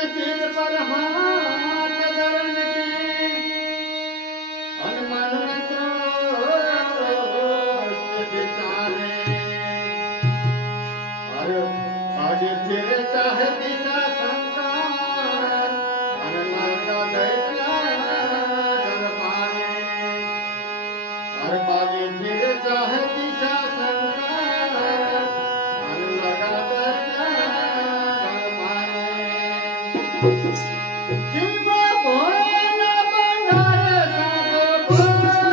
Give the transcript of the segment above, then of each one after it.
सिर पर हाथ धरन की मन में त्रस्त विचारे अरे आगे फिर चाहे दिशा संकार अरे लड़का दैत्या दरबारे अरे आगे फिर चाहे दिशा संकार अरे लगा दैत्या शिवा भोला भंडारे साधो भोला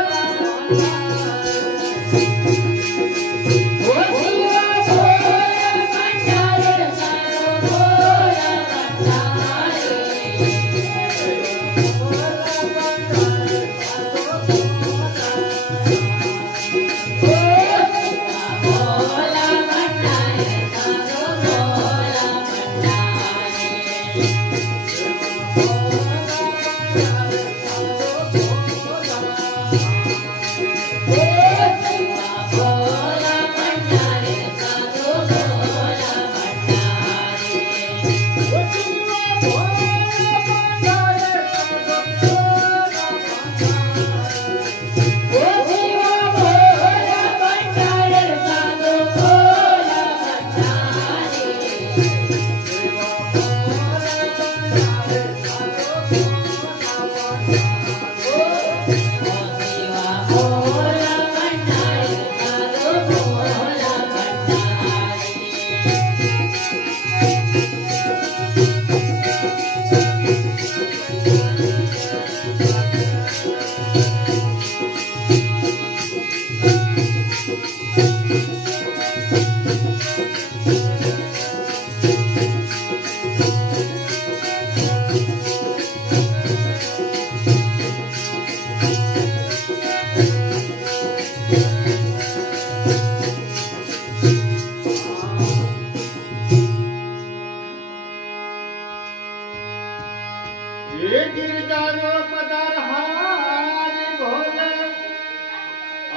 ये गिरजारो पदारहार भोले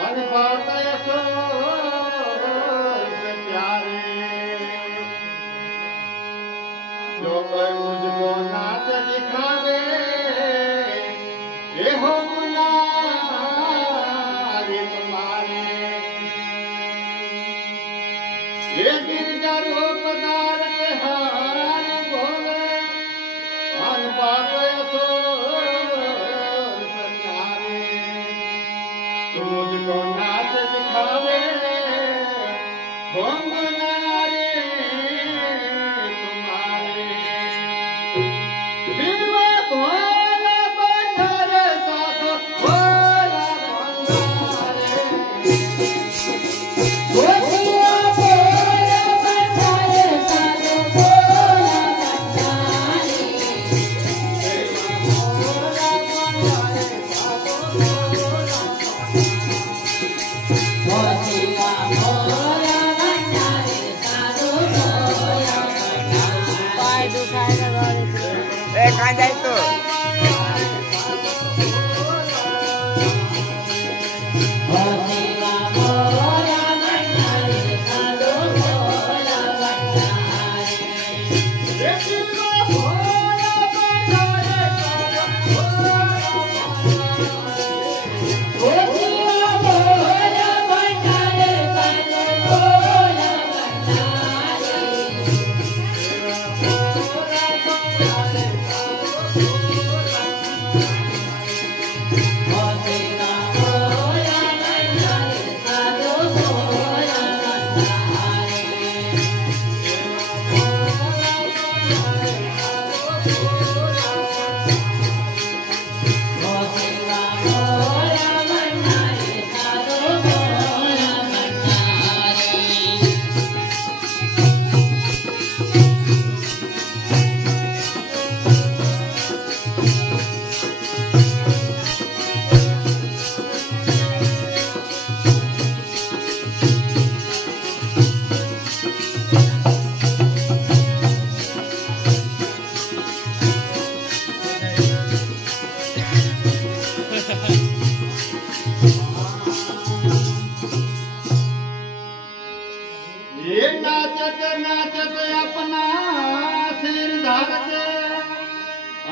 अनभात यशोर से प्यारे जो कोई मुझको नाच दिखावे ये हो मुनारी तुम्हारे ये गिरजारो पदार के हार भोले अनभात मुझको नाच दिखावे हम नारे तुम्हारे शिवा भोला भंडारे साधो भोला भंडारे शिवा भोला भंडारे साधो भोला भंडारे शिवा भोला भंडारे साधो भोला कहाँ जाए तो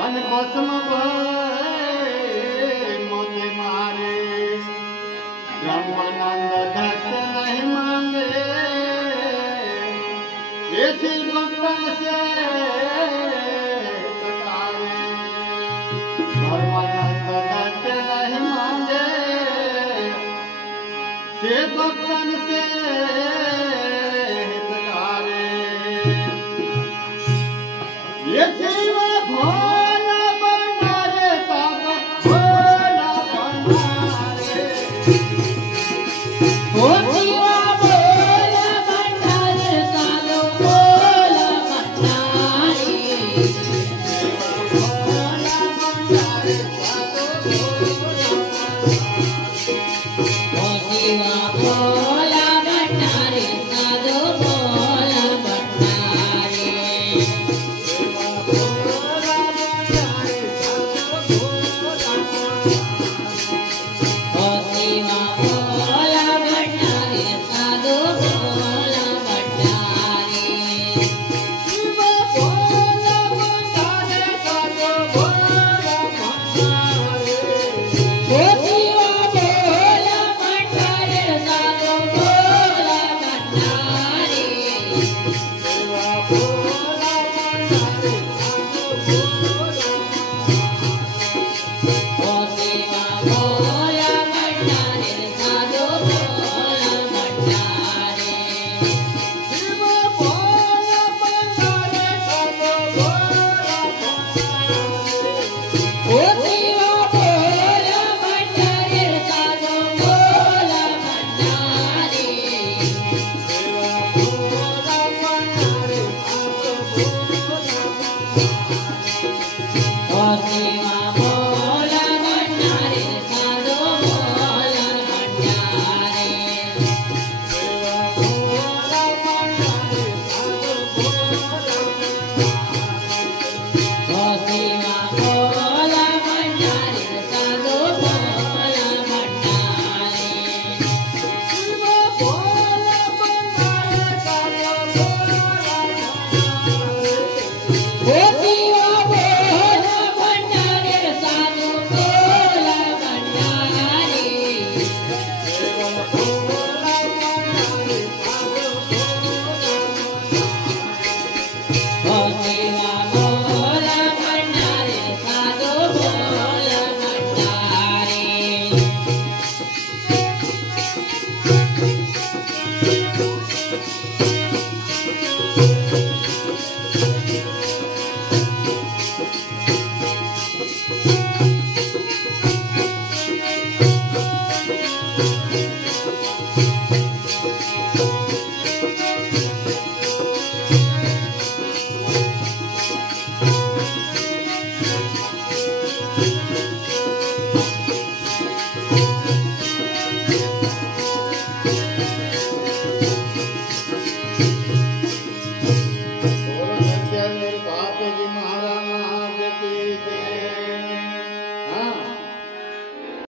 અને ભસ્મ ભય મોતે મારે બ્રહ્માનંદ ભક્ત નહીં માંગે એસી ભક્તન સે સતારે બ્રહ્માનંદ ભક્ત નહીં માંગે से भक्तन से हितकारे ये सेवा भोला भंडारे साबा भोला भंडारे ओ सेवा भोला भंडारे साबा भोला भंडारे सेवा भोला भंडारे